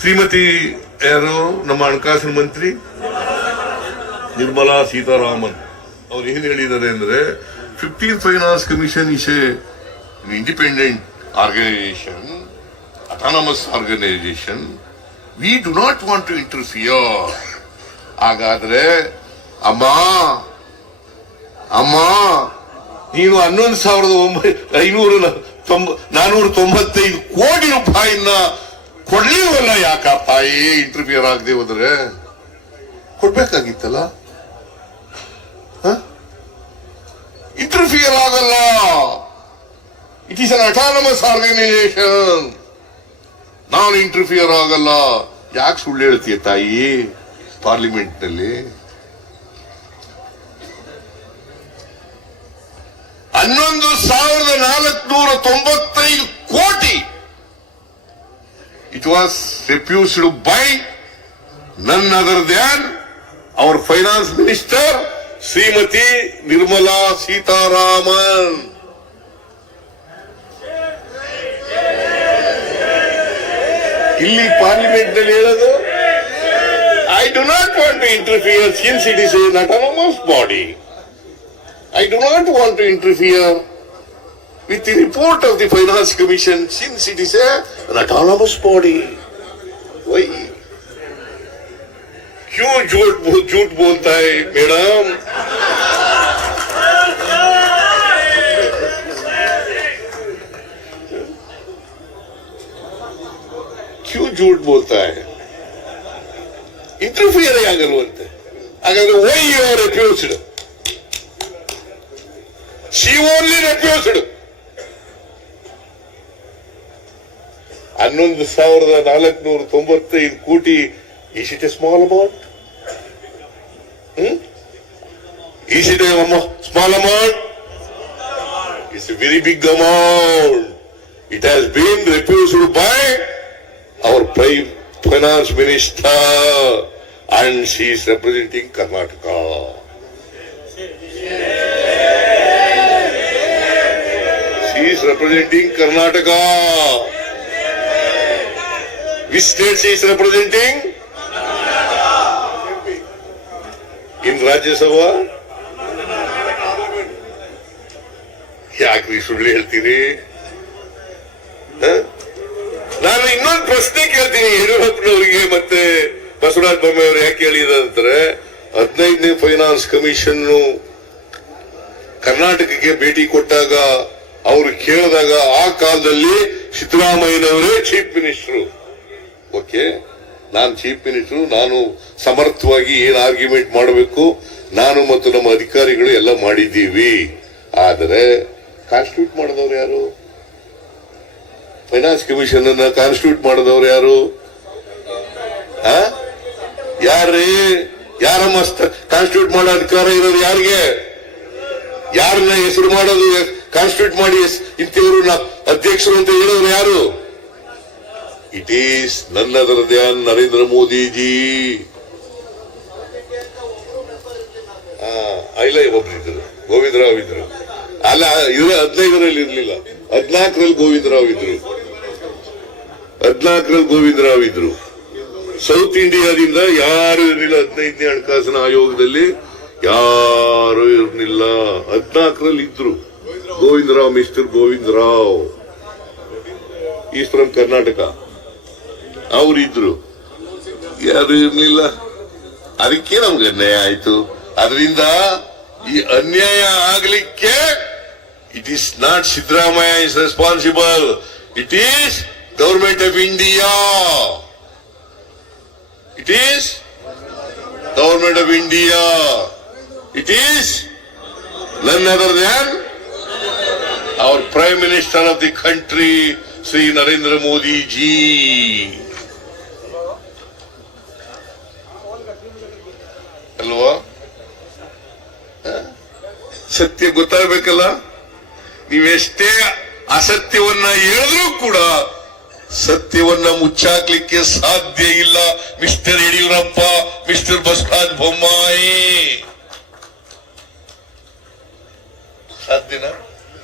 ಶ್ರೀಮತಿ ಯಾರು? ನಮ್ಮ ಹಣಕಾಸಿನ ಮಂತ್ರಿ ನಿರ್ಮಲಾ ಸೀತಾರಾಮನ್. ಅವ್ರು ಏನ್ ಹೇಳಿದ್ದಾರೆ ಅಂದ್ರೆ, fifteen finance commission is a independent organisation autonomous organisation we do not want to interfere ಹಾಗಾದ್ರೆ, ಅಮ್ಮ ಅಮ್ಮ ನೀನು ಹನ್ನೊಂದು ಸಾವಿರದ ಒಂಬೈ ಐನೂರ ನಾನೂರ ತೊಂಬತ್ತೈದು ಕೋಟಿ ರೂಪಾಯಿನ ಕೊಡ್ಲಿವಲ್ಲ ಯಾಕ ತಾಯಿ ಇಂಟರ್ಫಿಯರ್ ಆಗದೆ ಹೋದ್ರೆ? ಕೊಡ್ಬೇಕಾಗಿತ್ತಲ್ಲ? ಇಂಟರ್ಫಿಯರ್ ಆಗಲ್ಲ. It is an autonomous organisation ನಾನು ಇಂಟರ್ಫಿಯರ್ ಆಗಲ್ಲ. ಯಾಕೆ ಸುಳ್ಳು ಹೇಳ್ತೀಯ ತಾಯಿ? ಪಾರ್ಲಿಮೆಂಟ್ನಲ್ಲಿ? ಹನ್ನೊಂದು ಸಾವಿರದ ನಾಲ್ಕುನೂರ ತೊಂಬತ್ತೈದು ಕೋಟಿ. It was refused by none other than our finance minister Shrimati Nirmala Sitharaman. ಇಲ್ಲಿ ಪಾರ್ಲಿಮೆಂಟ್ನಲ್ಲಿ ಹೇಳೋದು I do not want to interfere since it is a autonomous body I do not want to interfere with the report of the Finance Commission since it is a, an autonomous body. Why? क्यों झूठ झूठ बोलता है madam क्यों झूठ बोलता है interfere है अगर बोलते अगर वही और अप्यूस्ड she only refused. ಹನ್ನೊಂದು ಸಾವಿರದ ನಾಲ್ಕುನೂರ ತೊಂಬತ್ತೈದು ಕೋಟಿ is it a small amount is it small amount it's a very big amount it has been refused by our prime finance minister and she is representing Karnataka She is representing Karnataka. Which state representing is representing? In Rajya ಸುಳ್ಳು ಹೇಳ್ತೀರಿ? ನಾನು ಇನ್ನೊಂದು ಪ್ರಶ್ನೆ ಕೇಳ್ತೀನಿ ಯಡಿಯೂರಪ್ಪನವರಿಗೆ ಮತ್ತೆ ಬಸವರಾಜ ಬೊಮ್ಮಾಯಿ ಅವರು ಯಾಕೆ ಅಂತಾರೆ ಹದಿನೈದನೇ ಫೈನಾನ್ಸ್ ಕಮಿಷನ್ ಕರ್ನಾಟಕಕ್ಕೆ ಭೇಟಿ ಕೊಟ್ಟಾಗ ಅವರು ಕೇಳಿದಾಗ ಆ ಕಾಲದಲ್ಲಿ ಸಿದ್ದರಾಮಯ್ಯನವರೇ ಚೀಫ್ ಮಿನಿಸ್ಟರ್ ಓಕೆ ನಾನು ಚೀಫ್ ಮಿನಿಸ್ಟರ್ ನಾನು ಸಮರ್ಥವಾಗಿ ಏನ್ ಆರ್ಗ್ಯುಮೆಂಟ್ ಮಾಡಬೇಕು? ನಾನು ಮತ್ತು ನಮ್ಮ ಅಧಿಕಾರಿಗಳು ಎಲ್ಲ ಮಾಡಿದ್ದೀವಿ. ಆದರೆ ಕಾನ್ಸ್ಟಿಟ್ಯೂಟ್ ಮಾಡಿದವರು ಯಾರು? ಫೈನಾನ್ಸ್ ಕಮಿಷನ್ ಅನ್ನ ಕಾನ್ಸ್ಟಿಟ್ಯೂಟ್ ಮಾಡಿದವರು ಯಾರು? ಆ? ಯಾರ? ಯಾರಮ್ಮ ಕಾನ್ಸ್ಟಿಟ್ಯೂಟ್ ಮಾಡೋ ಅಧಿಕಾರ ಇರೋದು ಯಾರಿಗೆ? ಯಾರನ್ನ ಹೆಸರು ಮಾಡೋದು ಕಾನ್ಸ್ಟಿಟ್ಯೂಟ್ ಮಾಡಿ ಇಂಥವರು ಅಧ್ಯಕ್ಷರು ಅಂತ ಹೇಳೋರು ಯಾರು? ಇಟ್ ಈಸ್ ನನ್ನ ಧ್ಯಾನ್ ನರೇಂದ್ರ ಮೋದಿಜಿ. ಆ, ಇಲ್ಲ ಒಬ್ರು ಇದ್ರು ಗೋವಿಂದರಾವ್ ಇದ್ರು. ಅಲ್ಲ ಇದ್ರ ಹದಿನೈದರಲ್ಲಿ ಇರ್ಲಿಲ್ಲ. ಹದ್ನಾಲ್ಕರಲ್ಲಿ ಗೋವಿಂದರಾವ್ ಇದ್ರು. ಹದ್ನಾಲ್ಕರಲ್ಲಿ ಗೋವಿಂದರಾವ್ ಇದ್ರು. ಸೌತ್ ಇಂಡಿಯಾದಿಂದ ಯಾರು ಇರಲಿಲ್ಲ ಹದಿನೈದನೇ ಹಣಕಾಸಿನ ಆಯೋಗದಲ್ಲಿ ಯಾರು ಇರಲಿಲ್ಲ. ಹದಿನಾಲ್ಕರಲ್ಲಿ ಇದ್ರು. Govindarao, mister Govindarao. Is from Karnataka ಅವರಿದ್ರು. ಯಾರು ಇರ್ಲಿಲ್ಲ. ಅದಕ್ಕೆ ನಮ್ಗೆ ಅನ್ಯಾಯ ಆಯ್ತು. ಅದರಿಂದ ಈ ಅನ್ಯಾಯ ಆಗ್ಲಿಕ್ಕೆ it is not Siddaramaiah is responsible it is government of India it is government of India it is none other than our Prime Minister of the country, Sri Narendra Modi ji. ಅಲ್ವಾ? ಸತ್ಯ ಗೊತ್ತಾಗಬೇಕಲ್ಲ? ನೀವೆಷ್ಟೇ ಅಸತ್ಯವನ್ನ ಹೇಳಿದ್ರೂ ಕೂಡ ಸತ್ಯವನ್ನ ಮುಚ್ಚಾಕ್ಲಿಕ್ಕೆ ಸಾಧ್ಯ ಇಲ್ಲ. Mister Yediyurappa mister Basavaraj Bommai. ಸಾಧ್ಯನಾ?